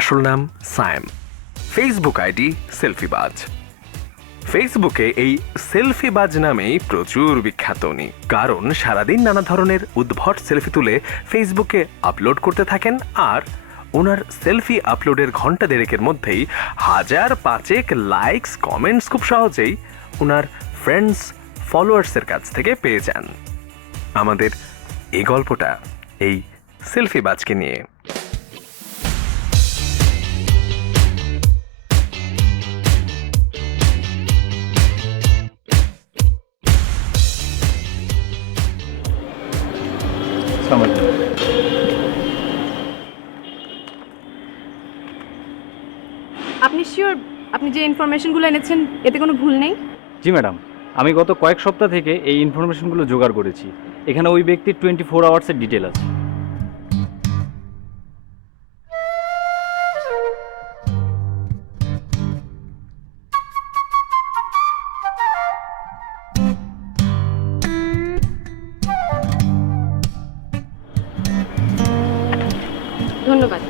আসল নাম Sayem, Facebook ID সেলফিবাজ। ফেসবুকে এই সেলফিবাজ নামেই প্রচুর বিখ্যাত উনি, কারণ সারাদিন নানা ধরনের উদ্ভট সেলফি তুলে ফেসবুকে আপলোড করতে থাকেন। আর ওনার সেলফি আপলোডের ঘন্টা দেড়েকের মধ্যেই 1,000-5 লাইকস কমেন্টস খুব সহজেই ওনার ফ্রেন্ডস ফলোয়ার্সের কাছ থেকে পেয়ে যান। আমাদের এই গল্পটা এই সেলফিবাজকে নিয়ে। আপনি শিওর আপনি যে ইনফরমেশনগুলো এনেছেন এতে কোনো ভুল নেই? জি ম্যাডাম, আমি গত কয়েক সপ্তাহ থেকে এই ইনফরমেশনগুলো জোগাড় করেছি। এখানে ওই ব্যক্তির 24 আওয়ার্সের ডিটেল আছে। ধন্যবাদ।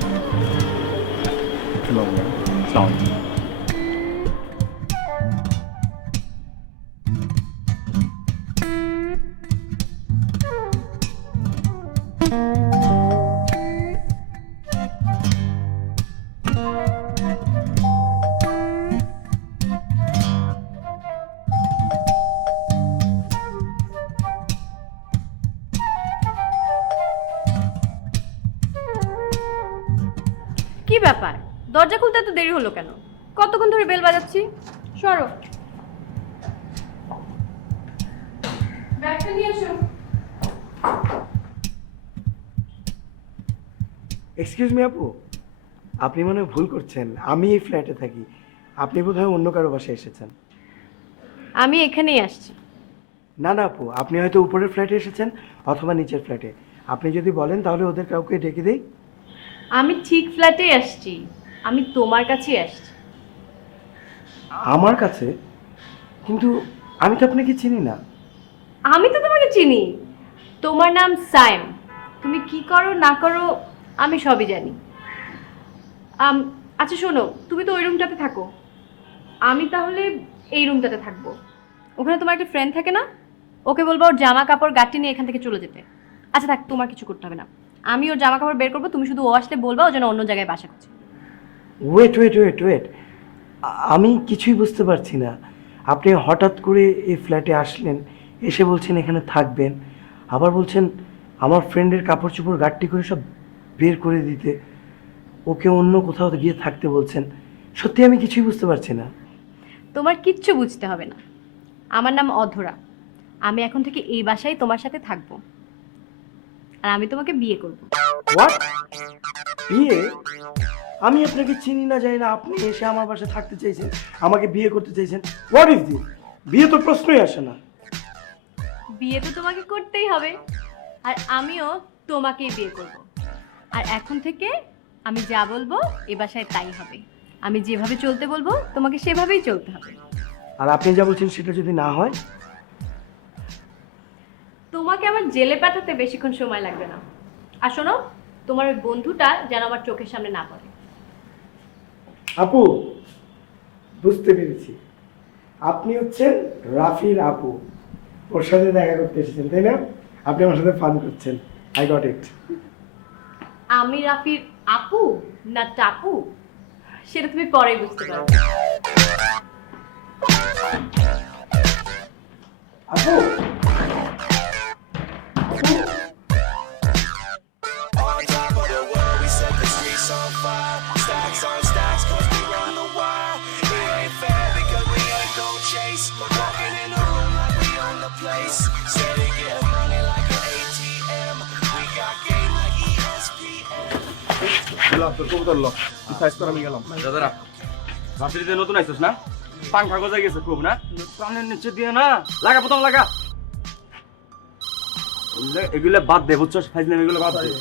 আসসালামু আলাইকুম। কি ব্যাপার, দরজা খুলতে এত দেরি হলো কেন? কতক্ষণ ধরে বেল বাজাচ্ছি। সরো, ব্যাগটা নিয়ে এসো। এক্সকিউজ মি আপু, আপনি মনে হয় ভুল করছেন। আমি এই ফ্ল্যাটে থাকি, আপনি বোধহয় অন্য কারো বাসায় এসেছেন। আমি এখানেই আসছি। না না আপু, আপনি হয়তো উপরের ফ্ল্যাটে এসেছেন অথবা নিচের ফ্ল্যাটে। আপনি যদি বলেন তাহলে ওদের কাউকে ডেকে দেই। আমি ঠিক ফ্ল্যাটেই আসছি, আমি তোমার কাছেই আসছি। আমার কাছে? কিন্তু আমি তো আপনাকে চিনি না। আমি তো তোমাকে চিনি, তোমার নাম সায়েম। তুমি কি করো না করো আমি সবই জানি। আচ্ছা শোনো, তুমি তো ওই রুমটাতে থাকো, আমি তাহলে এই রুমটাতে থাকবো। ওখানে তোমার একটা ফ্রেন্ড থাকে না, ওকে বলবো ওর জামা কাপড় গাঁটি নিয়ে এখান থেকে চলে যেতে। আচ্ছা থাক, তোমার কিছু করতে হবে না, আমি ওর জামা কাপড় বের করবো, তুমি শুধু ও আসলে বলবা ও যেন অন্য জায়গায় বাসা করছে। ওয়েট ওয়েট ওয়েট ওয়েট, আমি কিছুই বুঝতে পারছি না। আপনি হঠাৎ করে এই ফ্ল্যাটে আসলেন, এসে বলছেন এখানে থাকবেন, আবার বলছেন আমার ফ্রেন্ডের কাপড় চোপড় গাঁটটি করে সব বের করে দিতে, ওকে অন্য কোথাও গিয়ে থাকতে বলছেন। সত্যি আমি কিছুই বুঝতে পারছি না। তোমার কিচ্ছু বুঝতে হবে না, আমার নাম অধরা। আমি এখন থেকে এই বাসায় তোমার সাথে থাকবো, আর আমি তোমাকে বিয়ে করবো। হোয়াট? বিয়ে? আমি আপনাকে চিনি না জানি না, আপনি এসে আমার বাসায় থাকতে চাইছেন, আমাকে বিয়ে করতে চাইছেন। What is this? বিয়ে তো প্রশ্নই আসে না। বিয়ে তো তোমাকে করতেই হবে, আর আমিও তোমাকেই বিয়ে করব। আর এখন থেকে আমি যা বলবো এ বাসায় তাই হবে, আমি যেভাবে চলতে বলবো তোমাকে সেভাবেই চলতে হবে। আর আপনি যা বলছেন সেটা যদি না হয়? তোমাকে আমার জেলে পাঠাতে বেশিক্ষণ সময় লাগবে না। আর শোনো, তোমার ওই বন্ধুটা যেন আমার চোখের সামনে না পড়ে। আপু, বুঝতে পেরেছি, আপনি হচ্ছেন রাফির আপু। ওর সাথে দেখা করতে এসেছেন তাই না? আপনি আমার সাথে ফান করছেন। I got it. আমি রাফির আপু না টাপু সেটা তুমি পরেই বুঝতে পারবে। আপু, On top of the world, we set the streets on fire. Stacks on stacks, cause we run the wire. It ain't fair because we ain't gon' chase. Walking in the room like we own the place. Steady getting money like an ATM. We got game like ESPN. দাদারা, ভার্সিটিতে নতুন আইছিস না? পাংখা গজায় গেছে খুব না? কানের নিচে দিয়ে না লাগা, প্রথম লাগা। এগুলো বাদ দে, বুঝছস? ফাইজলাম এগুলো বাদ দে।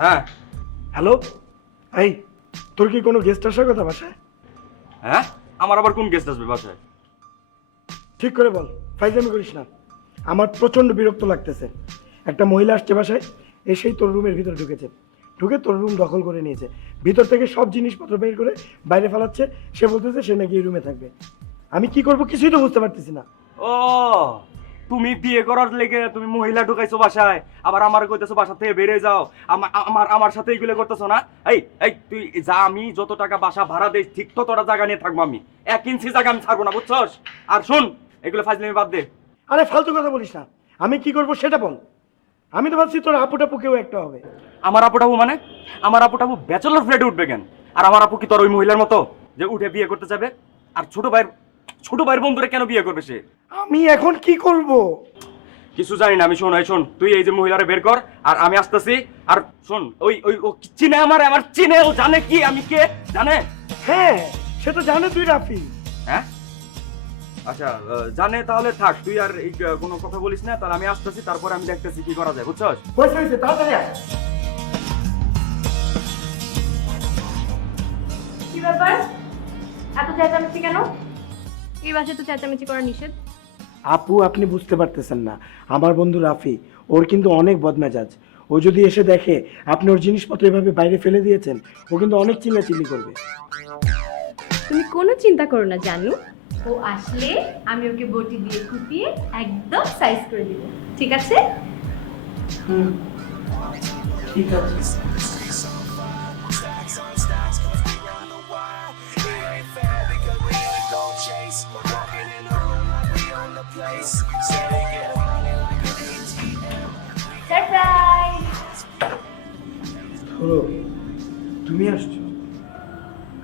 হ্যাঁ হ্যালো, এই তোর কি কোনো গেস্ট আসার কথা বাসায়? হ্যাঁ, আমার আবার কোন গেস্ট আসবে বাসায়? ঠিক করে বল, ফাইজলামি করিস না। আমার প্রচন্ড বিরক্ত লাগতেছে। একটা মহিলা আসছে বাসায়, এসেই তোর রুমের ভিতরে ঢুকেছে। ঢুকে তোর রুম দখল করে নিয়েছে, ভিতর থেকে সব জিনিসপত্র বের করে বাইরে ফেলাচ্ছে। সে বলতেছে সে নাকি এই রুমে থাকবে। আমি কি করব কিছুই তো বুঝতে পারতেছি না। ও তুমি বিয়ে করার লেগে তুমি মহিলা ঢুকাইছো বাসায়, আবার আমার কইতেছো বাসা থেকে বেরিয়ে যাও, আমার সাথে এইগুলো করতেছো না? এই তুই যা, আমি যত টাকা বাসা ভাড়া দেই ঠিক ততটা জায়গা নিয়ে থাকবো আমি, 1 ইঞ্চি জায়গা আমি ছাড়বো না, বুঝছস? আর শোন, এগুলো ফাজলামি বাদ দে। আরে ফালতু কথা বলিস না, আমি কি করব সেটা বল। আমি তো ভাবছি তোর আপুটাপু কেউ একটা হবে। আমার আপুটাবু মানে? আমার আপুটাবু ব্যাচেলর ফ্ল্যাটে উঠবে কেন? আর আমার আপু কি তোর ওই মহিলার মতো যে উঠে বিয়ে করতে যাবে? আর ছোট ভাইয়ের বন্ধুরে কেন বিয়ে করবে সে? আমি এখন কি করব? কিছু জানি না আমি। শোন তুই এই যে মহিলারে বের কর, আর আমি আসতেছি। আর শোন, ওই ওই ও চিনে আমার চিনে, ও জানে কি আমি কে জানে? হ্যাঁ, সে তো জানে তুই রাফি। হ্যাঁ আচ্ছা, জানে তাহলে থাক, তুই আর এই কোনো কথা বলিস না। তাহলে আমি আসতেছি, তারপরে আমি দেখতেছি কি করা যায়, বুঝছস? হয়েছে তাড়াতাড়ি আয়। কি ব্যাপার, এত চেঁচামেচি কেন? এই বাসায় তো চেঁচামেচি করা নিষেধ। আপু আপনি বুঝতে পারতেছেন না, আমার বন্ধু রাফি ওর কিন্তু অনেক বদমেজাজ। ও যদি এসে দেখে আপনি ওর জিনিসপত্র এভাবে বাইরে ফেলে দিয়েছেন, ও কিন্তু অনেক চিল্লাচিল্লি করবে। তুমি কোনো চিন্তা করো না জানু, ও আসলে আমি ওকে বটি দিয়ে কুপিয়ে একদম সাইজ করে দিব, ঠিক আছে? ঠিক আছে। Stacks on stacks, cause we run the wire. It ain't fair because we ain't gon' chase. Walking in the room like we own the place. Steady get money like an ATM. Surprise! ধরো, তুমি আসছো?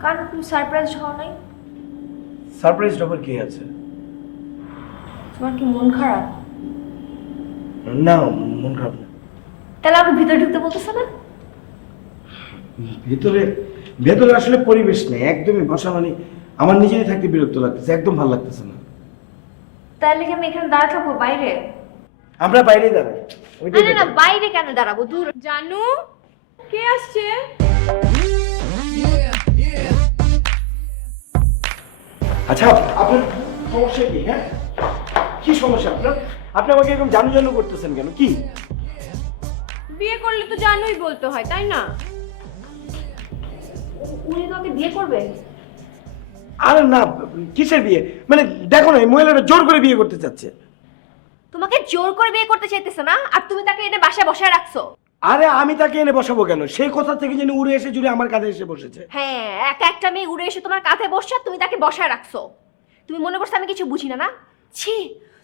কারণ তুমি surprise হও নাই? Surprise আবার কি আছে? তোমার কি মন খারাপ? না, মন খারাপ না। তাহলে আমাকে ভিতরে ঢুকতে বলতেছ না? ভেতরে আসলে পরিবেশ নেই, একদমই বসা মানে আমার নিজেরই থাকতে বিরক্ত লাগতেছে, একদম ভালো লাগতেছে না। তাহলে কি আমি এখানে দাঁড়া থাকবো বাইরে? আমরা বাইরে দাঁড়াই। ওইটাই না না better। বাইরে কেন দাঁড়াবো, দূর। জানু, কে আসছে? আচ্ছা, আপনার সমস্যা কি? হ্যাঁ, কি সমস্যা আপনার? আপনি আমাকে এরকম জানু করতেছেন কেন? কি? বিয়ে করলে তো জানুই বলতে হয়, তাই না? উনি তোকে বিয়ে করবে? আরে না, কিসের বিয়ে? মানে দেখো না, এই মহিলাটা জোর করে বিয়ে করতে চাচ্ছে। তোমাকে জোর করে বিয়ে করতে চাইতেছে না, আর তুমি তাকে এনে বাসায় বসায় রাখছো। আরে আমি তাকে এনে বসাবো কেন? সেই কথা থেকে যেন উড়ে এসে জুড়ে আমার কাঁধে এসে বসেছে। হ্যাঁ, একটা মেয়ে উড়ে এসে তোমার কাঁধে বসছে, আর তুমি তাকে বসায় রাখছো। তুমি মনে করছো আমি কিছু বুঝি না? না, ছি,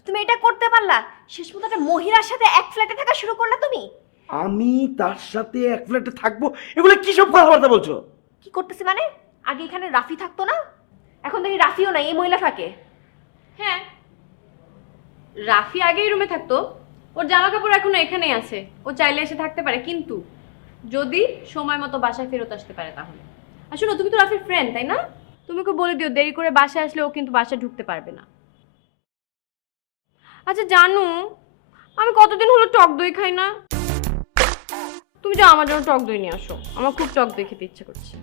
তুমি এটা করতে পারলা? শেষ পর্যন্ত একটা মহিলার সাথে এক ফ্ল্যাটে থাকা শুরু করলা তুমি। আমি তার সাথে এক ফ্ল্যাটে থাকবো? এগুলো কি সব কথাবার্তা বলছো? কি করতেছি মানে? আগে এখানে রাফি থাকতো না, এখন দেখি রাফিও নাই, এই মহিলা থাকে। হ্যাঁ, রাফি আগেই রুমে থাকতো, ওর জামা কাপড় এখনো এখানেই আছে, ও চাইলে এসে থাকতে পারে, কিন্তু যদি সময় মতো বাসায় ফেরত আসতে পারে তাহলে। আর শোনো, তুমি তো রাফির ফ্রেন্ড, তাই না? তুমি ওকে বলে দিও দেরি করে বাসায় আসলে ও কিন্তু বাসায় ঢুকতে পারবে না। আচ্ছা জানু, আমি কতদিন হলো টক দই খাই না। তুমি যাও আমার জন্য টক দই নিয়ে আসো, আমার খুব টক দই খেতে ইচ্ছে করছে।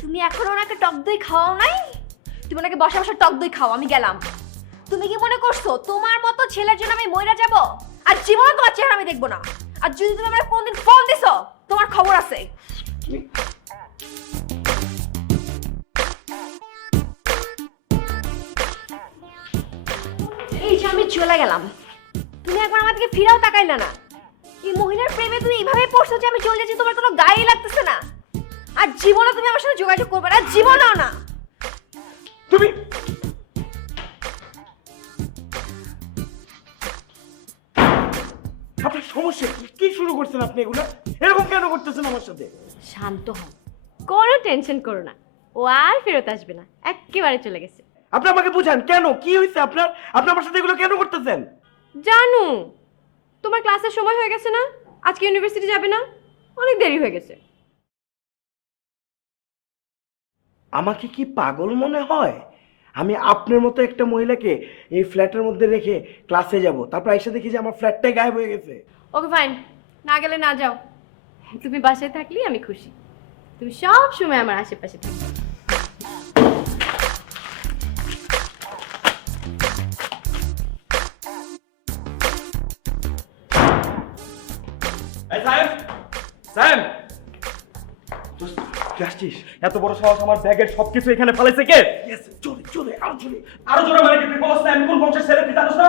তুমি এখন ওনাকে টক দই খাওয়াও নাই? তুমি ওনাকে বসে বসে টক দই খাও, আমি গেলাম। তুমি কি মনে করছো তোমার মতো ছেলের জন্য আমি মইরা যাব? আর জীবনে তোমার চেহারা আমি দেখবো না। আর যদি তুমি আমার কোনদিন ফোন দিছো, তোমার খবর আছে। এই যে আমি চলে গেলাম, তুমি একবার আমার দিকে ফিরেও তাকাইলা না। এই মহিলার প্রেমে তুমি এইভাবে পড়ছো যে আমি চলে যাচ্ছি, তোমার কোনো গায়ে লাগতেছে না। আর জীবনে তুমি আমার সাথে যোগাযোগ করবে না, জীবনেও না। তুমি আপনার সমস্যা কি? কি শুরু করছেন আপনি? এগুলো এরকম কেন করতেছেন আমার সাথে? শান্ত হও, কোনো টেনশন করো না, ও আর ফেরত আসবে না, একেবারে চলে গেছে। আপনি আমাকে বুঝান, কেন কি হয়েছে আপনার? আপনি আমার সাথে এগুলো কেন করতেছেন? জানু, তোমার ক্লাসের সময় হয়ে গেছে না? আজকে ইউনিভার্সিটি যাবে না? অনেক দেরি হয়ে গেছে। আমাকে কি পাগল মনে হয়? আমি আপনার মতো একটা মহিলাকে এই ফ্ল্যাটের মধ্যে রেখে ক্লাসে যাব, তারপর এসে দেখি যে আমার ফ্ল্যাটটাই গায়েব হয়ে গেছে। ওকে ফাইন, না গেলে না যাও। তুমি বাসায় থাকলেই আমি খুশি। তুমি সব সময় আমার আশেপাশে থাকবে। এই সাহেব, সাহেব, তুই আসছিস? এত বড় সাহস, আমার ব্যাগের সবকিছু এখানে ফেলেছে কে? Yes, চলে চলে আরো চলে। আরো জোরে মানে কি? তুই বলছ না আমি কোন বংশের ছেলে, তুই জানিস না?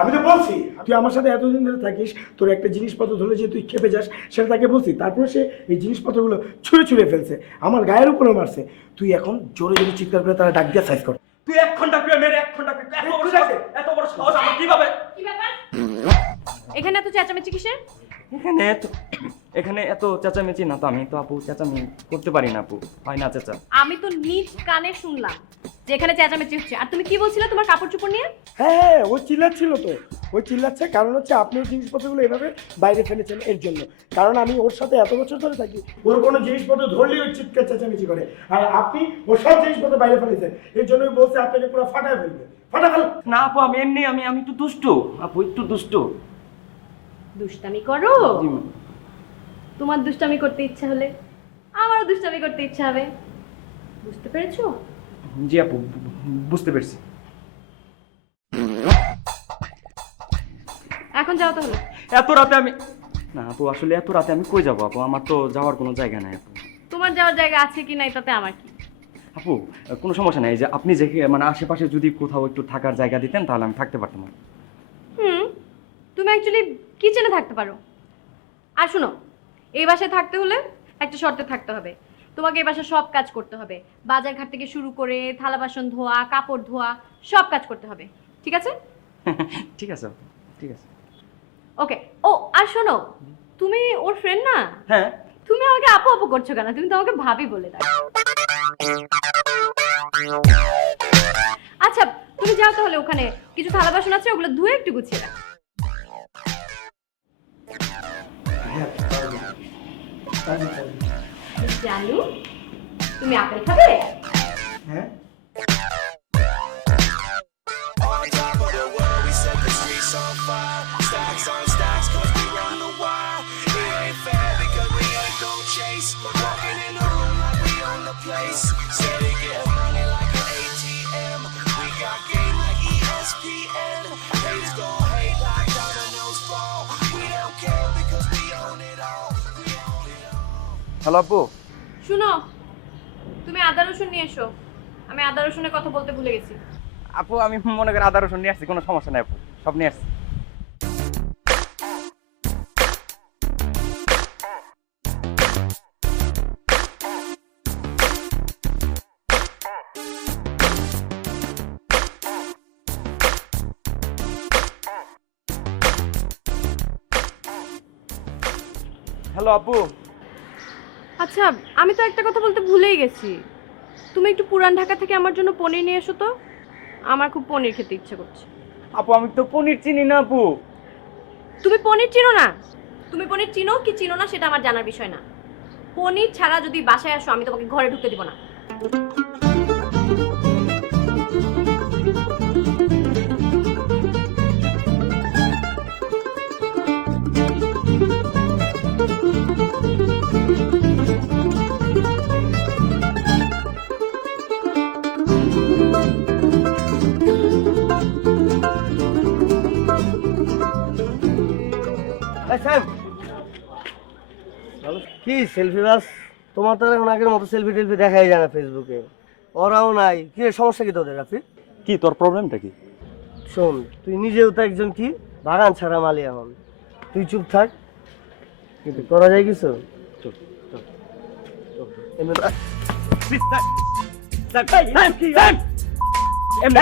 আমি তো বলছি তুই আমার সাথে এতদিন ধরে থাকিস, তোর একটা জিনিসপত্র ধরলে যে তুই খেপে যাস সেটা তাকে বলছি, তারপরে সে এই জিনিসপত্রগুলো ছুঁড়ে ছুঁড়ে ফেলছে, আমার গায়ের উপরে মারছে। তুই এখন জোরে জোরে চিৎকার করে তারা ডাক দিয়ে সাইজ কর। তুই 1 ঘন্টা করে মেরে 1 ঘন্টা করে এত বড় সাহস আমার কিভাবে? কি ব্যাপার? এখানে এত চেঁচামেচি কিসের? এখানে এত চেঁচামেচি না তো, আমি তো আপু চেঁচামি করতে পারি না আপু, হয় না চেঁচা। আমি তো নিজ কানে শুনলাম যে এখানে চেঁচামেচি হচ্ছে। আর তুমি কি বলছিলে তোমার কাপড় চোপড় নিয়ে? হ্যাঁ, ও চিল্লাচ্ছিল তো, ওই চিল্লাচ্ছে কারণ হচ্ছে আপনি ওর জিনিসপত্রগুলো এভাবে বাইরে ফেলেছেন এর জন্য। কারণ আমি ওর সাথে এত বছর ধরে থাকি, ওর কোনো জিনিসপত্র ধরলেই ওই চিৎকার চেঁচামেচি করে, আর আপনি ওর সব জিনিসপত্র বাইরে ফেলেছেন, এর জন্যই বলছে আপনাকে পুরো ফাটায় ফেলবে। ফাটা ফেল। না আপু, আমি এমনি আমি একটু দুষ্টু আপু, একটু দুষ্টু। দুষ্টামি করো? জি ম্যাম। তোমার দুষ্টামি করতে ইচ্ছা হলে আমারও দুষ্টামি করতে ইচ্ছা হবে, বুঝতে পেরেছো? জি আপু, বুঝতে পেরেছি। এখন যাও তাহলে। এত রাতে আমি না আপু, আসলে এত রাতে আমি কই যাবো আপু, আমার তো যাওয়ার কোনো জায়গা নাই আপু। তোমার যাওয়ার জায়গা আছে কি নাই তাতে আমার কি? আপু কোনো সমস্যা নাই, যে আপনি যে মানে আশেপাশে যদি কোথাও একটু থাকার জায়গা দিতেন তাহলে আমি থাকতে পারতাম। তুমি অ্যাকচুয়ালি কিচেনে থাকতে পারো। আর শোনো, এই বাসায় থাকতে হলে একটা শর্তে থাকতে হবে, তোমাকে এই বাসায় সব কাজ করতে হবে, বাজার ঘাট থেকে শুরু করে থালা বাসন ধোয়া, কাপড় ধোয়া, সব কাজ করতে হবে, ঠিক আছে? ঠিক আছে আপু, ঠিক আছে। ওকে। ও আর শোনো, তুমি ওর ফ্রেন্ড না? হ্যাঁ। তুমি আমাকে আপু আপু করছো কেন? তুমি তো আমাকে ভাবি বলে দাও। আচ্ছা তুমি যাও তাহলে, ওখানে কিছু থালা বাসন আছে, ওগুলো ধুয়ে একটু গুছিয়ে রাখো। জানু, তুমি আপেল খাবে? হ্যাঁ, On top of the world, we set the streets on fire. Stacks on stacks, cause we run the wire. It ain't fair because we ain't gon' chase. Walking in the room like we own the place. Steady getting money like an ATM. We got game like ESPN. Haters gon' hate like dominoes fall. We don't care because we own it all. We own it all. Hello আপু। শুনো, তুমি আদা রসুন নিয়ে এসো, আমি আদা রসুনের কথা বলতে ভুলে গেছি। আপু আমি মনে করি আদা রসুন নিয়ে আসছি, কোনো সমস্যা নাই আপু, সব নিয়ে আসছি। হ্যালো আপু। আচ্ছা আমি তো একটা কথা বলতে ভুলেই গেছি, তুমি একটু পুরান ঢাকা থেকে আমার জন্য পনির নিয়ে এসো তো, আমার খুব পনির খেতে ইচ্ছে করছে। আপু আমি তো পনির চিনি না আপু। তুমি পনির চিনো না? তুমি পনির চিনো কি চিনো না সেটা আমার জানার বিষয় না। পনির ছাড়া যদি বাসায় আসো আমি তোমাকে ঘরে ঢুকতে দিব না। কি সেলফি বাস? তোমার তো এখন আগের মতো সেলফি টেলফি দেখাই যায় না ফেসবুকে, ওরাও নাই। কি রে, সমস্যা কি তোদের রাফি? কি তোর প্রবলেমটা কি? শোন, তুই নিজেও তো একজন কি বাগান ছাড়া মালি, এখন তুই চুপ থাক, কিন্তু করা যায় কিছু? চুপ চুপ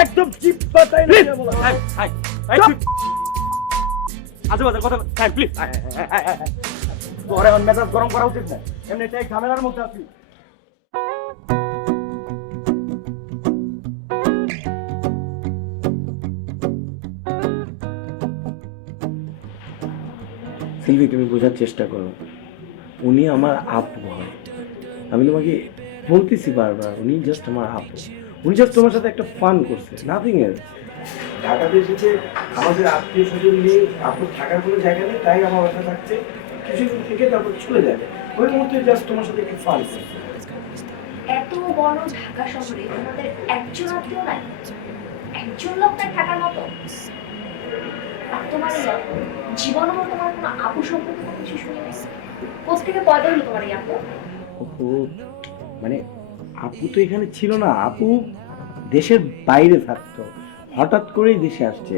একদম চিপ পাতাই না বলা। আচ্ছা বাজে কথা টাইম প্লিজ। তোর এখন মেজাজ গরম করা উচিত না, এমনিতে এক ঝামেলার মধ্যে আছি। সিলভি, তুমি বোঝার চেষ্টা করো, উনি আমার আপু হয়। আমি তোমাকে বলতেছি বারবার, উনি জাস্ট আমার আপু। উনি জাস্ট তোমার সাথে একটা ফান করছে, নাথিং এলস। ঢাকাতে এসেছে, আমাদের আত্মীয় স্বজন নিয়ে আপুর থাকার কোনো জায়গা নেই, তাই আমার বাসা থাকছে, কিছুদিন থেকে তারপর চলে যাবে। ওই মুহূর্তে জাস্ট তোমার সাথে একটু ফান করছে। এত বড় ঢাকা শহরে তোমাদের একজন আত্মীয় নাই, একজন লোক নাই থাকার মতো? আর তোমার এই আপু জীবনেও তোমার কোনো আপু সম্পর্কে কোনো কিছু শুনি নাই। কোথা থেকে পয়দা হলো তোমার এই আপু? ওহো, মানে আপু তো এখানে ছিল না, আপু দেশের বাইরে থাকতো, হঠাৎ করেই দেশে আসছে।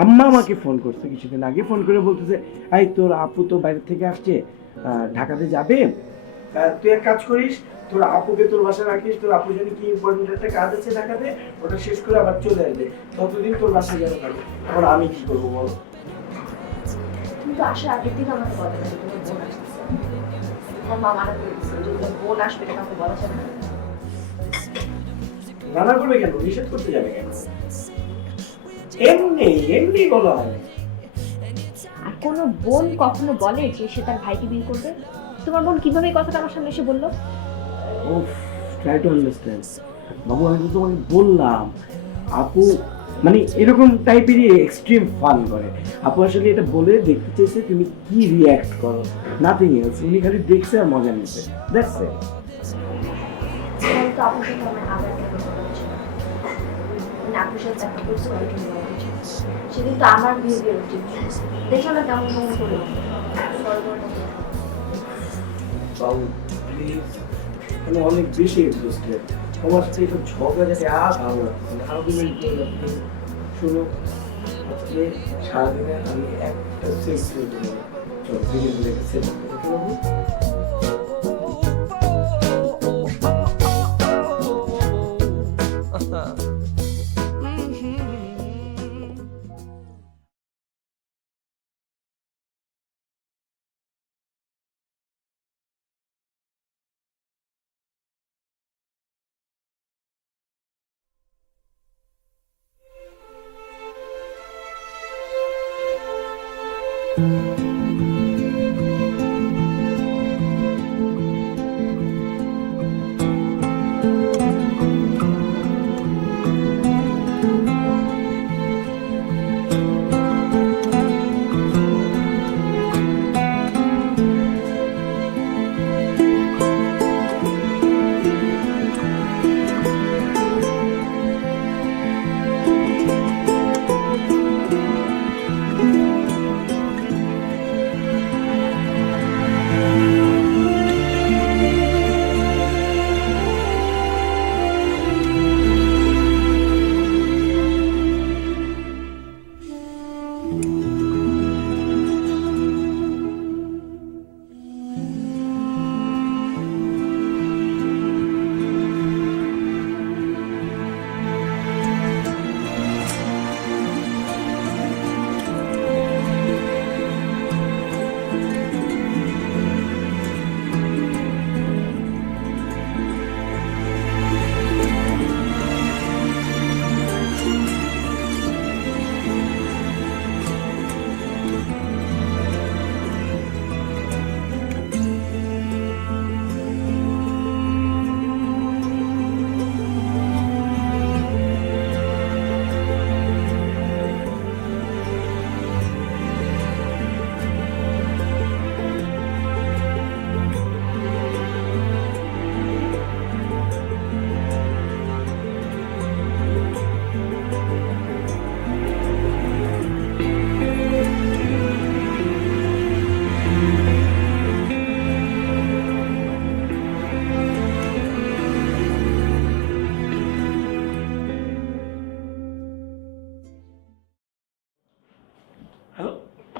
আম্মা আমাকে ফোন করছে কিছুদিন আগে, ফোন করে বলতেছে এই তোর আপু তো বাইরে থেকে আসছে, ঢাকাতে যাবে, তুই এক কাজ করিস, তোর আপুকে তোর বাসায় রাখিস, তোর আপু যদি কি ইম্পর্টেন্ট একটা কাজ আছে ঢাকাতে, ওটা শেষ করে আবার চলে আসবে, ততদিন তোর বাসায় যেন থাকবে। এখন আমি কি করবো বলো? তুমি তো আসার আগের দিন আমাকে বলে না যে তোমার বোন আসতেছে। আমার মা মানা করে দিচ্ছে যে তোমার বোন আসবে, এটা কাউকে বলা যাবে না। রান্না করবে কেন, নিষেধ করতে যাবে কেন? এমনি এমনি বলা হয়। আর কোনো বোন কখনো বলে যে সে তার ভাইকে বিয়ে করবে? তোমার বোন কিভাবে এই কথাটা আমার সামনে এসে বললো? ওফ, ট্রাই টু আন্ডারস্ট্যান্ড। বাবু আমি তো তোমাকে বললাম, আপু মানে এরকম টাইপেরই এক্সট্রিম ফান করে। আপু আসলে এটা বলে দেখতে চেয়েছে তুমি কি রিয়্যাক্ট করো, নাথিং এলস। উনি খালি দেখছে আর মজা নিচ্ছে, দ্যাটস ইট। তাহলে তো আপুর সাথে আমার আবার দেখা কথা হচ্ছিল। মানে আপুর সাথে দেখা করছে ওইটা নিয়ে হচ্ছে। সেদিন তো আমার বিহেভিয়ার ঠিক দেখো না কেমন কেমন করলো। বাবু প্লিজ, আমি অনেক বেশি এক্সস্টেড। তোমার সাথে একটু ঝগড়া যাতে আর ভালো লাগছে না, আর্গুমেন্ট করে যাচ্ছে। শুনো, আজকে সারাদিনে আমি একটা সেক্স করতে পারি। চলো দিনে দিনে সেট করতে পারবো।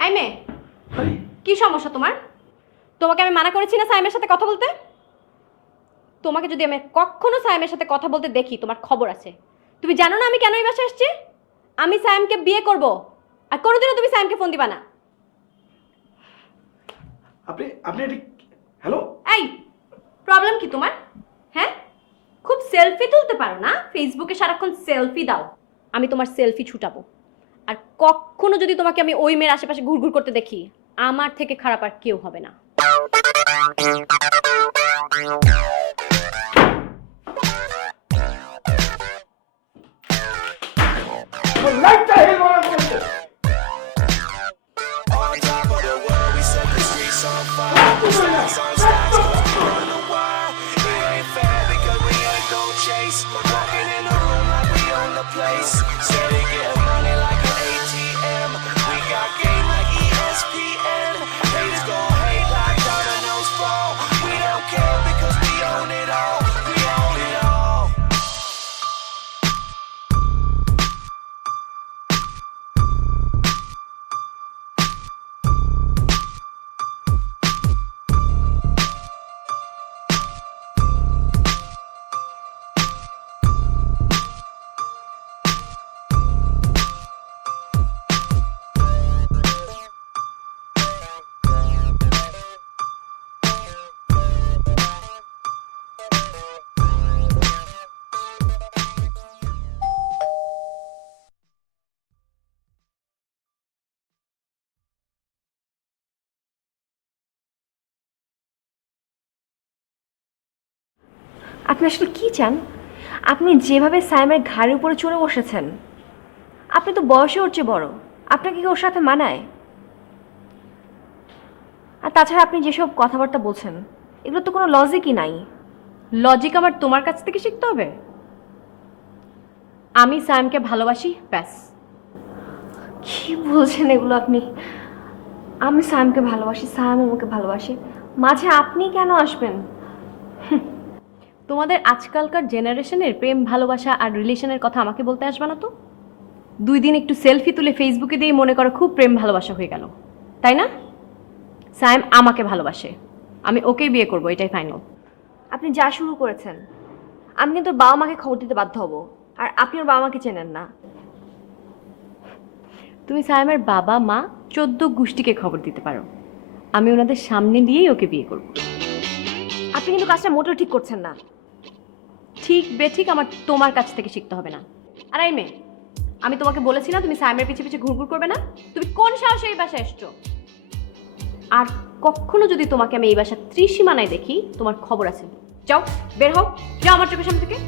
এই মেয়ে, কি সমস্যা তোমার? তোমাকে আমি মানা করেছি না সাইমের সাথে কথা বলতে? তোমাকে যদি আমি কখনো সাইমের সাথে কথা বলতে দেখি তোমার খবর আছে। তুমি জানো না আমি কেন এই বাসায় আসছি? আমি সাইমকে বিয়ে করব, আর কোনোদিনও তুমি সাইমকে ফোন দিবা না। আপনি আপনি হ্যালো, এই প্রবলেম কি তোমার? হ্যাঁ, খুব সেলফি তুলতে পারো না, ফেসবুকে সারাক্ষণ সেলফি দাও। আমি তোমার সেলফি ছুটাবো, আর কখনো যদি তোমাকে আমি ওই মেয়ের আশেপাশে ঘুরঘুর করতে দেখি, আমার থেকে খারাপ আর কেউ হবে না। লাইটটা হেল মারা করছে। On top of the world, we set the streets on fire. Stacks on stacks, cause we run the wire. It ain't fair because we ain't gon' chase. Walking in the room like we own the place. Steady getting money like an ATM. We got game like ESPN. Haters gon' hate like dominoes fall. We don't আপনি আসলে কি চান? আপনি যেভাবে সাইমের ঘাড়ের উপরে চড়ে বসেছেন, আপনি তো বয়সে ওর চেয়ে বড়, আপনাকে কি ওর সাথে মানায়? আর তাছাড়া আপনি যেসব কথাবার্তা বলছেন, এগুলো তো কোনো লজিকই নাই। লজিক আমার তোমার কাছ থেকে শিখতে হবে? আমি সাইমকে ভালোবাসি, ব্যাস। কি বলছেন এগুলো আপনি? আমি সাইমকে ভালোবাসি, সাইম আমাকে ভালোবাসে, মাঝে আপনি কেন আসবেন? তোমাদের আজকালকার জেনারেশনের প্রেম ভালোবাসা আর রিলেশনের কথা আমাকে বলতে আসবে না তো। 2 দিন একটু সেলফি তুলে ফেসবুকে দিয়ে মনে করো খুব প্রেম ভালোবাসা হয়ে গেল, তাই না? সাইম আমাকে ভালোবাসে, আমি ওকেই বিয়ে করব, এটাই ফাইনাল। আপনি যা শুরু করেছেন, আমি কিন্তু ওর বাবা মাকে খবর দিতে বাধ্য হব, আর আপনি ওর বাবা মাকে চেনেন না। তুমি সাইমের বাবা মা 14 গোষ্ঠীকে খবর দিতে পারো, আমি ওনাদের সামনে দিয়েই ওকে বিয়ে করব। আপনি কিন্তু কাজটা মোটেও ঠিক করছেন না। ঠিক বেঠিক আমার তোমার কাছ থেকে শিখতে হবে না। আর এই মেয়ে, আমি তোমাকে বলেছি না তুমি সাইমের পিছে পিছে ঘুরঘুর করবে না? তুমি কোন সাহসে এই বাসায় এসছো? আর কখনো যদি তোমাকে আমি এই বাসার ত্রিসীমানায় দেখি, তোমার খবর আছে। যাও, বের হও, যাও আমার চোখের সামনে থেকে।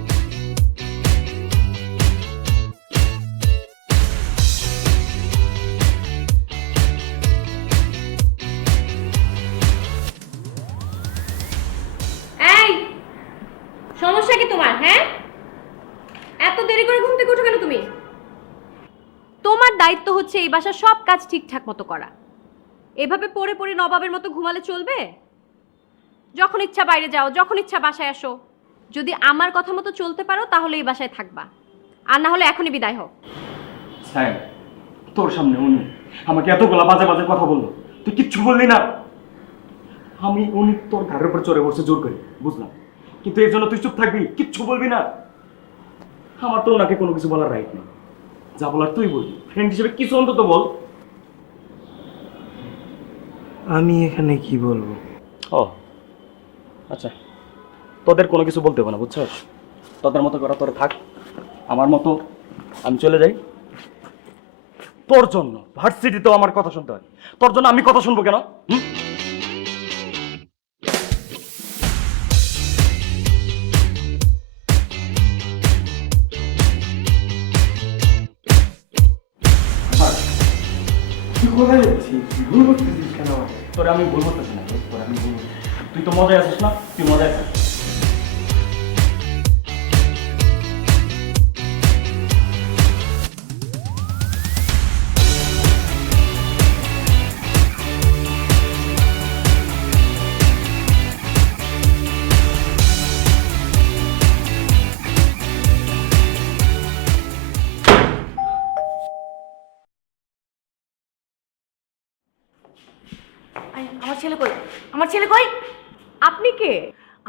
এই, সমস্যা কি তোমার? হ্যাঁ, এত দেরি করে ঘুম থেকে উঠো কেন তুমি? তোমার দায়িত্ব হচ্ছে এই বাসার সব কাজ ঠিকঠাক মতো করা। এভাবে পড়ে পড়ে নবাবের মতো ঘুমালে চলবে? যখন ইচ্ছা বাইরে যাও, যখন ইচ্ছা বাসায় আসো। যদি আমার কথা মতো চলতে পারো তাহলে এই বাসায় থাকবা, আর না হলে এখনই বিদায় হও। স্যার, তোর সামনে উনি আমাকে এতগুলা বাজে বাজে কথা বললো, তুই কিচ্ছু বললি না। উনি তোর ঘরের উপর চড়ে বসে জোর করে, বুঝলাম, কিন্তু এর জন্য তুই চুপ থাকবি, কিচ্ছু বলবি না? আমার তো ওনাকে কোনো কিছু বলার রাইট নেই। যা বলার তুই বলবি, ফ্রেন্ড হিসেবে কিছু অন্তত বল। আমি এখানে কি বলবো? ও আচ্ছা, তোদের কোনো কিছু বলতে হবে না, বুঝছস? তোদের মতো করা তোরা থাক, আমার মতো আমি চলে যাই। তোর জন্য ভার্সিটিতেও আমার কথা শুনতে হয়, তোর জন্য আমি কথা শুনবো কেন? তুই কোথায় যাচ্ছিস? ভুল করতেছিস কেন? তোরে আমি ভুল করতেছি না, তোরে আমি ভুল, তুই তো মজায় আছিস না, তুই মজায় থাক। আমার ছেলে কই? আমার ছেলে কই? আপনি কে?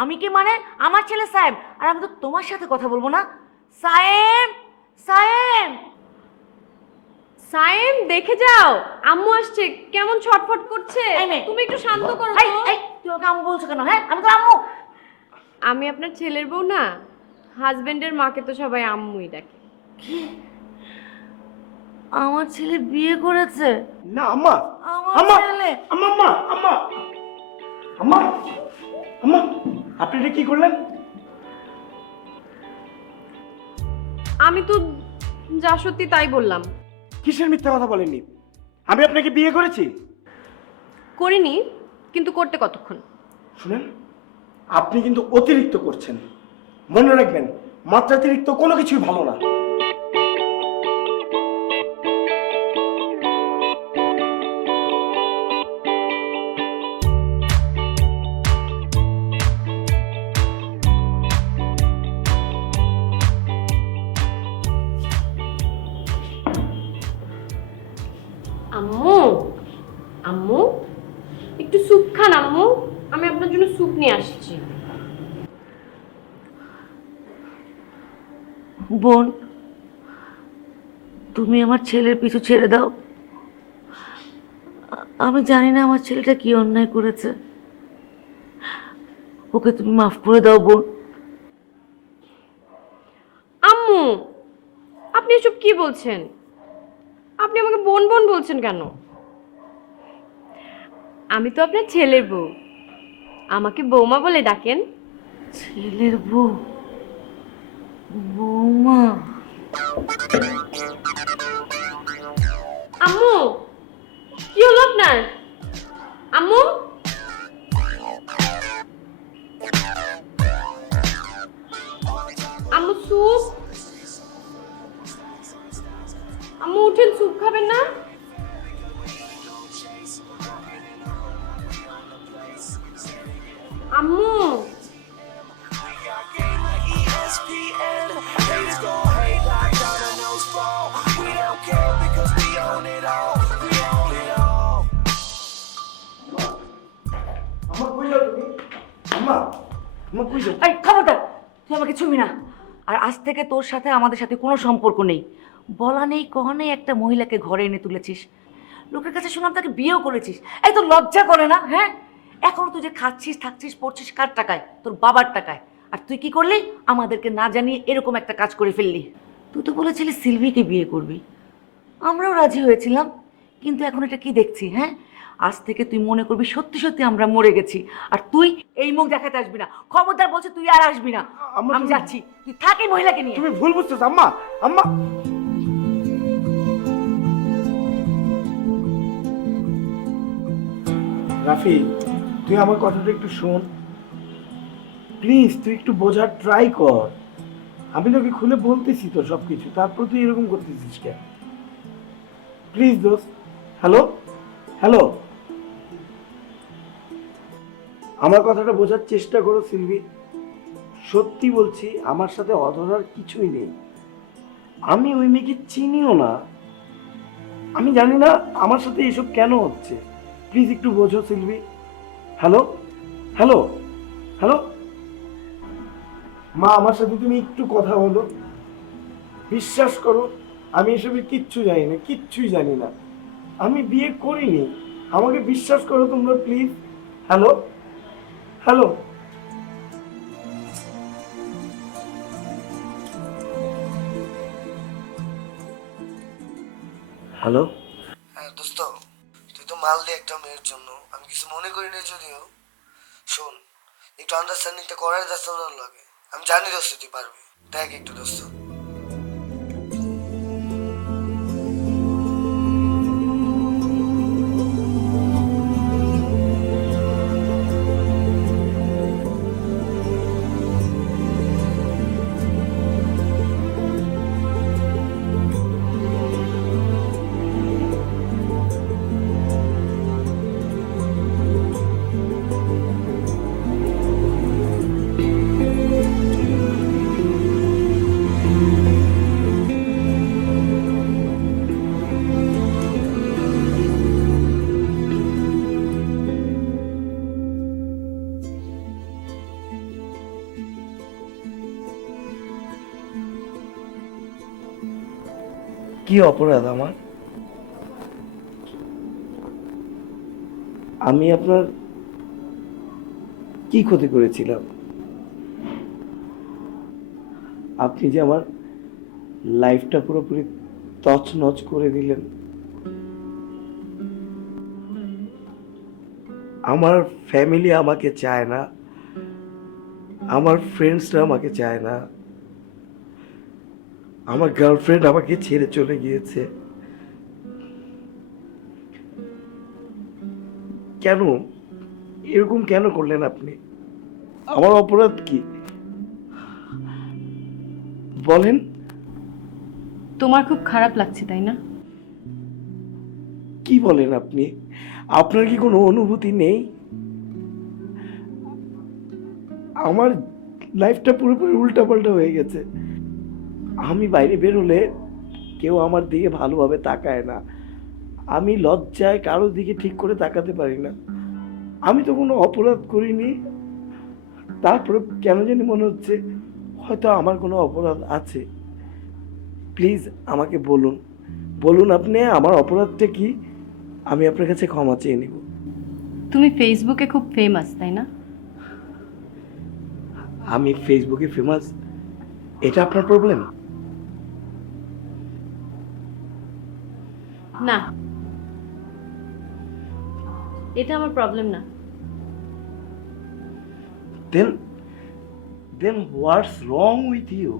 আমি কে মানে? আমার ছেলে সায়েম, আর আমি তো তোমার সাথে কথা বলবো না। সায়েম, সায়েম, সাইম, দেখে যাও, আম্মু আসছে, কেমন ছটফট করছে। এই মেয়ে। তুমি একটু শান্ত করো এই তো। এই তুই ওকে আম্মু বলছো কেন? হ্যাঁ, আমি তো আম্মু। আমি আপনার ছেলের বউ না, হাজবেন্ডের মাকে তো সবাই আম্মুই ডাকে। কি? আমার ছেলে বিয়ে করেছে? না আম্মা, আমার আম্মা, ছেলে। আম্মা, আম্মা, আম্মা, আম্মা, আম্মা, আপনি এটা কি করলেন? আমি তো যা সত্যি তাই বললাম। কিসের মিথ্যা কথা বলেননি? আমি আপনাকে বিয়ে করেছি। করিনি, কিন্তু করতে কতক্ষণ? শুনেন, আপনি কিন্তু অতিরিক্ত করছেন। মনে রাখবেন, মাত্রাতিরিক্ত কোনো কিছুই ভালো না। আম্মু, আম্মু, একটু স্যুপ খান আম্মু, আমি আপনার জন্য স্যুপ নিয়ে আসছি। বোন, তুমি আমার ছেলের পিছু ছেড়ে দাও। আমি জানি না আমার ছেলেটা কি অন্যায় করেছে, ওকে তুমি মাফ করে দাও বোন। আম্মু, আপনি এসব কি বলছেন? আপনি আমাকে বোন বোন বলছেন কেন? আমি তো আপনার ছেলের বউ, আমাকে বৌমা বলে ডাকেন। ছেলের বউ, বৌমা। আম্মু কি হলো আপনার? আম্মু আম্মু স্যুপ, আম্মু উঠেন, স্যুপ খাবেন না? আম্মু ESPN, haters gon' hate like dominoes fall. We don't care because we own it all. We own it all. আমার কই যাও তুমি? আম্মা, আম্মা কই যাও? এই খবরদার, তুই আমাকে ছুঁবি না। আর আজ থেকে তোর সাথে আমাদের সাথে কোনো সম্পর্ক নেই। বলা নেই কহা নেই, একটা মহিলাকে ঘরে এনে তুলেছিস, লোকের কাছে শুনলাম তাকে বিয়েও করেছিস। এই তোর লজ্জা করে না? হ্যাঁ, এখনো তুই যে খাচ্ছিস, থাকছিস, পড়ছিস কার টাকায়? তোর বাবার টাকায়। আর তুই কি করলি? আমাদেরকে না জানিয়ে এরকম একটা কাজ করে ফেললি। তুই তো বলেছিলি সিলভিকে বিয়ে করবি, আমরাও রাজি হয়েছিলাম। কিন্তু এখন এটা কি দেখছি? হ্যাঁ, আজ থেকে তুই মনে করবি সত্যি সত্যি আমরা মরে গেছি। আর তুই এই মুখ দেখাতে আসবি না, খবরদার বলছে, তুই আর আসবি না। আম্মা, আমি যাচ্ছি, তুই থাক এই মহিলাকে নিয়ে। তুমি ভুল বুঝতেছো আম্মা। আম্মা, রাফি, তুই আমার কথাটা একটু শোন প্লিজ। তুই একটু বোঝার ট্রাই কর। আমি তোকে খুলে বলতেছি তো সবকিছু, তারপর তুই এরকম করতেছিস কেন? প্লিজ দোস্ত। হ্যালো হ্যালো, আমার কথাটা বোঝার চেষ্টা করো সিলভি। সত্যি বলছি, আমার সাথে অধরার কিছুই নেই। আমি ওই মেয়েকে চিনিও না। আমি জানি না আমার সাথে এসব কেন হচ্ছে। প্লিজ একটু বোঝো সিলভি। হ্যালো হ্যালো হ্যালো, মা, আমার সাথে তুমি একটু কথা বলো। বিশ্বাস করো, আমি এসবে কিচ্ছু জানি না, কিচ্ছুই জানি না। আমি বিয়ে করিনি, আমাকে বিশ্বাস করো তোমরা প্লিজ। Hello hello, hello. হ্যাঁ দোস্ত, তুই তো মারলি একটা মেয়ের জন্য, আমি কিছু মনে করি না। যদিও শোন, একটু আন্ডারস্ট্যান্ডিংটা করার যাচ্ছে ওনার লাগে। আমি জানি দোস্ত তুই পারবি, দেখ একটু দোস্ত। কি অপরাধ আমার? আমি আপনার কি ক্ষতি করেছিলাম? আপনি যে আমার লাইফটা পুরোপুরি তছনছ করে দিলেন। আমার ফ্যামিলি আমাকে চায় না, আমার ফ্রেন্ডসরা আমাকে চায় না, আমার গার্লফ্রেন্ড আমাকে ছেড়ে চলে গিয়েছে। কেন এরকম কেন করলেন আপনি? আমার অপরাধ কি বলেন? তোমার খুব খারাপ লাগছে তাই না? কি বলেন আপনি? আপনার কি কোনো অনুভূতি নেই? আমার লাইফটা পুরোপুরি উল্টাপাল্টা হয়ে গেছে। আমি বাইরে বেরোলে কেউ আমার দিকে ভালোভাবে তাকায় না। আমি লজ্জায় কারোর দিকে ঠিক করে তাকাতে পারি না। আমি তো কোনো অপরাধ করিনি, তারপরে কেন জানি মনে হচ্ছে হয়তো আমার কোনো অপরাধ আছে। প্লিজ আমাকে বলুন, বলুন আপনি আমার অপরাধটা কি, আমি আপনার কাছে ক্ষমা চেয়ে নিব। তুমি ফেসবুকে খুব ফেমাস তাই না? আমি ফেসবুকে ফেমাস, এটা আপনার প্রবলেম? না, এটা আমার প্রবলেম না। দেন দেন হোয়াটস রং উইথ ইউ?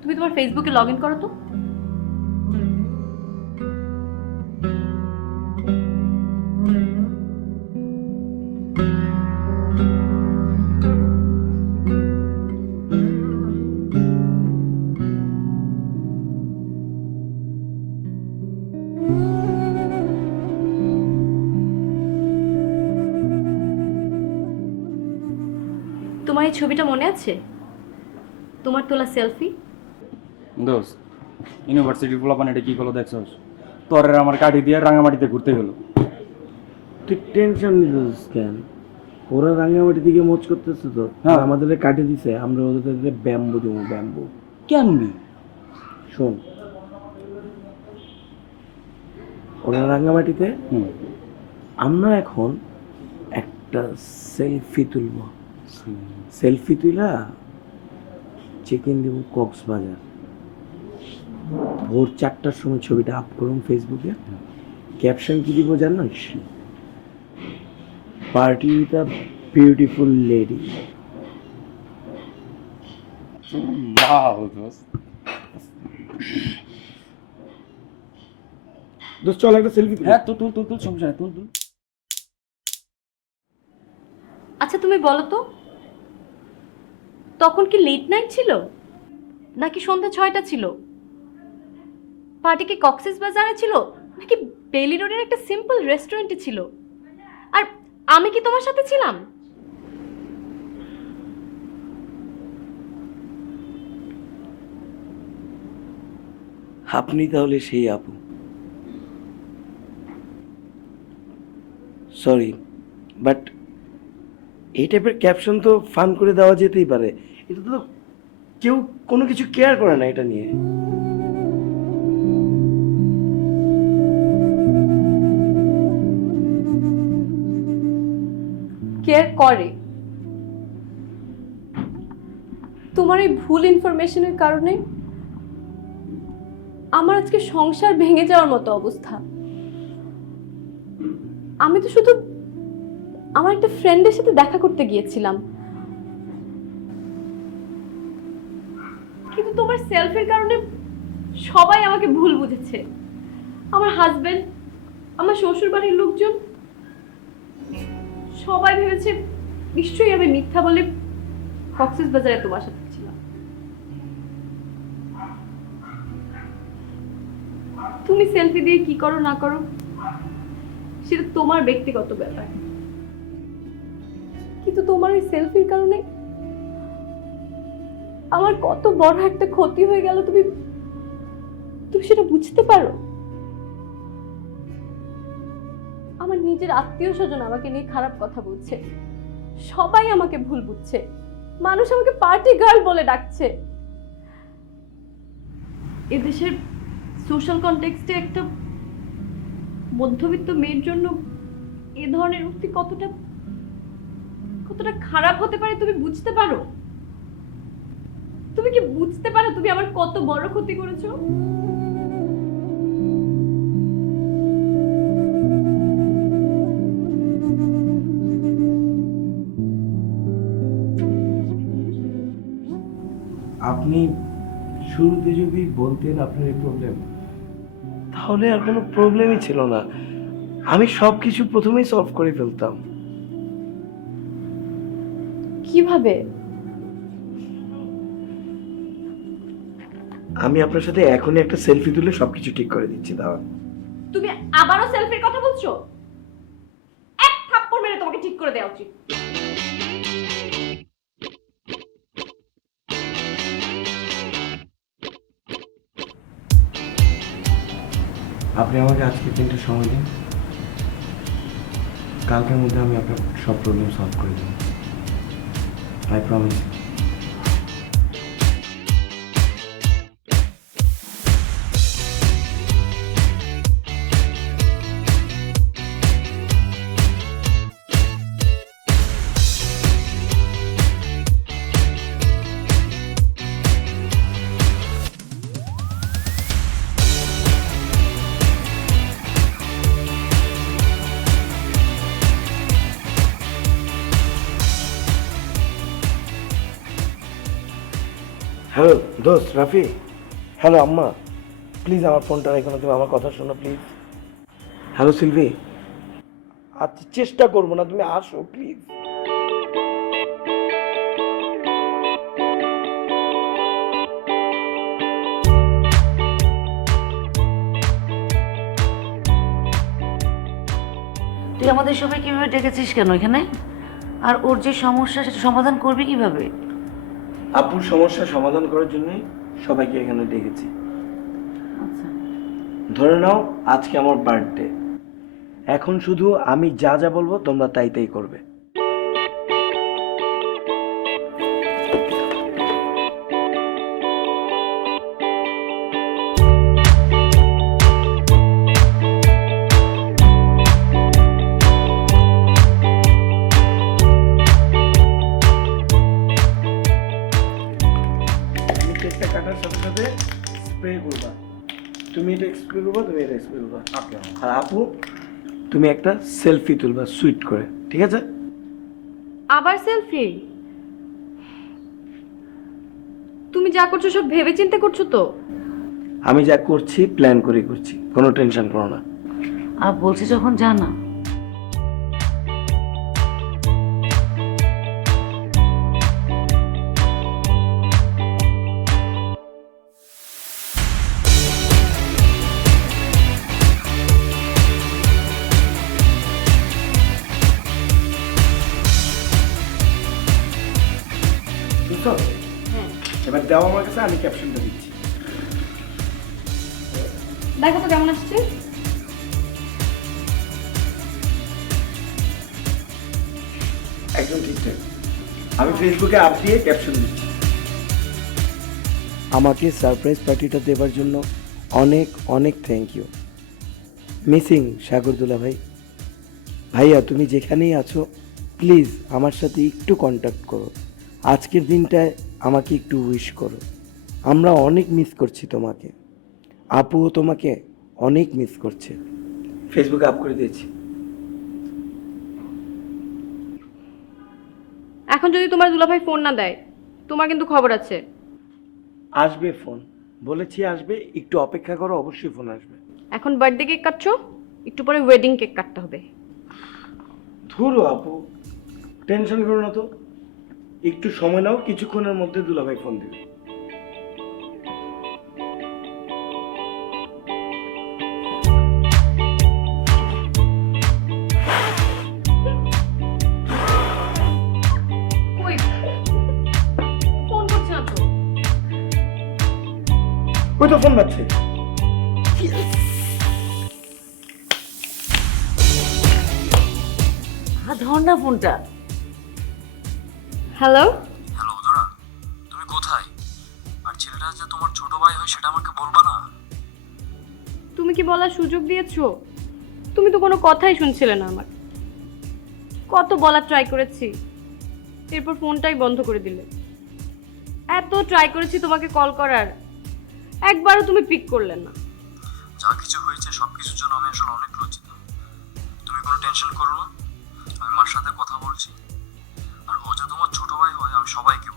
তুমি তোমার ফেসবুকে লগ ইন করো তো। তোমার এই ছবিটা মনে আছে? তোমার তোলা সেলফি। দোস্ত, ইউনিভার্সিটির পোলাপান এটা কি করলো দেখছস? তোর আমার কাঠি দিয়ে রাঙামাটিতে ঘুরতে গেল। তুই টেনশন নিস কেন? ওরা রাঙ্গামাটি দিকে মোচ করতেছে তো, হ্যাঁ। আমাদের কাটে দিছে, আমরা ওদের ব্যাম্বু দেবো, ব্যাম্বু। কেমনি? শোন, ওরা রাঙ্গামাটিতে, আমরা এখন একটা সেলফি তুলব। সেলফি তুইলা চেক ইন দেবো কক্সবাজার। ভোর 4টার সময় ছবিটা আপ করুন ফেসবুকে। ক্যাপশন কি দিব জানিস? Party with a beautiful lady. দোস্ত চল একটা সেলফি। হ্যাঁ, তুল সমস্যা নাই, তুল। আচ্ছা তুমি বলো তো, তখন কি লেট নাইট ছিল নাকি সন্ধ্যা 6টা ছিল? পার্টি কি কক্সেস বাজারে ছিল নাকি বেলি রোডের একটা সিম্পল রেস্টুরেন্টে ছিল? আর আমি কি তোমার সাথে ছিলাম? আপনি তাহলে সেই আপু। সরি, বাট এই টাইপের ক্যাপশন তো ফান করে দেওয়া যেতেই পারে। এটা তো কেউ কোনো কিছু কেয়ার করে না এটা নিয়ে। কেয়ার করে। তোমার এই ভুল ইনফরমেশনের কারণে আমার আজকে সংসার ভেঙে যাওয়ার মতো অবস্থা। আমি তো শুধু আমার একটা ফ্রেন্ডের সাথে দেখা করতে গিয়েছিলাম, কিন্তু তোমার সেলফির কারণে সবাই আমাকে ভুল বুঝেছে। আমার হাজবেন্ড, আমার শ্বশুর বাড়ির লোকজন সবাই ভেবেছে নিশ্চয়ই আমি মিথ্যা বলে কক্সেস বাজারে তোমার সাথে ছিলাম। তুমি সেলফি দিয়ে কি করো না করো সেটা তোমার ব্যক্তিগত ব্যাপার, কিন্তু তোমার এই সেলফির কারণে আমার কত বড় একটা ক্ষতি হয়ে গেল তুমি সেটা বুঝতে পারো? আমার নিজের আত্মীয় স্বজন আমাকে নিয়ে খারাপ কথা বলছে, সবাই আমাকে ভুল বুঝছে, মানুষ আমাকে পার্টি গার্ল বলে ডাকছে। এদেশের সোশ্যাল কনটেক্সটে একটা মধ্যবিত্ত মেয়ের জন্য এ ধরনের উক্তি কতটা খারাপ হতে পারে তুমি বুঝতে পারো? তুমি কি বুঝতে পারো তুমি আমার কত বড় ক্ষতি করেছো? আপনি শুরুতে যদি বলতেন আপনার এই প্রবলেম, তাহলে আর কোনো প্রবলেমই ছিল না। আমি সব কিছু প্রথমেই সলভ করে ফেলতাম। কিভাবে? আমি আপনার সাথে এখনই একটা সেলফি তুলে সবকিছু ঠিক করে দিচ্ছি। দাঁড়ান। তুমি আবারও সেলফির কথা বলছো? এক থাপ্পড় মেরে তোমাকে ঠিক করে দেওয়া উচিত। আপনি আমাকে আজকে 3টা সময় দিন, কালকের মধ্যে আমি আপনার সব প্রবলেম সলভ করে দেবো। I promise. হ্যালো দোস্ত রাফি। হ্যালো আম্মা, প্লিজ আমার ফোনটা রেখো না, তুমি আমার কথা শোনো প্লিজ। Hello Sylvie. আচ্ছা চেষ্টা করবো না, তুমি আসো প্লিজ। তুই আমাদের সবাই কিভাবে ডেকেছিস কেন এখানে? আর ওর যে সমস্যা সেটা সমাধান করবি কিভাবে? আপুর সমস্যা সমাধান করার জন্যই সবাইকে এখানে ডেকেছি। আচ্ছা, ধরে নাও আজকে আমার বার্থডে, এখন শুধু আমি যা যা বলবো তোমরা তাই তাই করবে। তুমি কেকটা কাটার সাথে সাথে স্প্রে করবা, তুমি এটা স্প্রে করবা, তুমি এটা স্প্রে করবা। আর আপু তুমি একটা সেলফি তুলবা সুইট করে, ঠিক আছে? আবার সেলফি? তুমি যা করছো সব ভেবে চিন্তে করছো তো? আমি যা করছি প্ল্যান করে করছি, কোনো টেনশন করো না। আর বলছি যখন যা না। বুঝছো? এবার দাও আমার কাছে, আমি ক্যাপশনটা দিচ্ছি। দেখো তো কেমন আসছে। একদম ঠিকঠাক। আমি ফেসবুকে আপ দিয়ে ক্যাপশন দিচ্ছি। আমাকে সারপ্রাইজ পার্টিটা দেওয়ার জন্য অনেক অনেক থ্যাংক ইউ। মিসিং সাগরদুলা ভাই। ভাইয়া তুমি যেখানেই আছো প্লিজ আমার সাথে একটু কন্ট্যাক্ট করো, আজকের দিনটায় আমাকে একটু উইশ করো। আমরা অনেক মিস করছি তোমাকে, আপুও তোমাকে অনেক মিস করছে। ফেসবুকে আপ করে দিয়েছি। এখন যদি তোমার দুলাভাই ফোন না দেয়, তোমার কিন্তু খবর আছে। আসবে ফোন, বলেছি আসবে, একটু অপেক্ষা করো, অবশ্যই ফোন আসবে। এখন বার্থডে কেক কাটছো, একটু পরে ওয়েডিং কেক কাটতে হবে। ধরো আপু, টেনশন করো না তো, একটু সময় নাও, কিছুক্ষণের মধ্যে দুলাভাই ফোন দিবে। কই ফোন করছে না তো? ওই তো ফোন পাচ্ছে। ধর না ফোনটা। হ্যালো, হ্যালো ধরা, তুমি কোথায়? আর ছেলেটা যে তোমার ছোট ভাই হয় সেটা আমাকে বলবা না? তুমি কি বলার সুযোগ দিয়েছো? তুমি তো কোনো কথাই শুনছিলে না আমার। কত বলার ট্রাই করেছি, এরপর ফোনটাই বন্ধ করে দিলে। এত ট্রাই করেছি তোমাকে কল করার, একবারও তুমি পিক করলে না। যা কিছু হয়েছে সবকিছুর জন্য আমি আসলে অনেক লজ্জিত। তুমি কোনো টেনশন করো না, আমি মার সাথে কথা বলছি। আর ও যে তোমার ছোট ভাই হয় আমি সবাইকে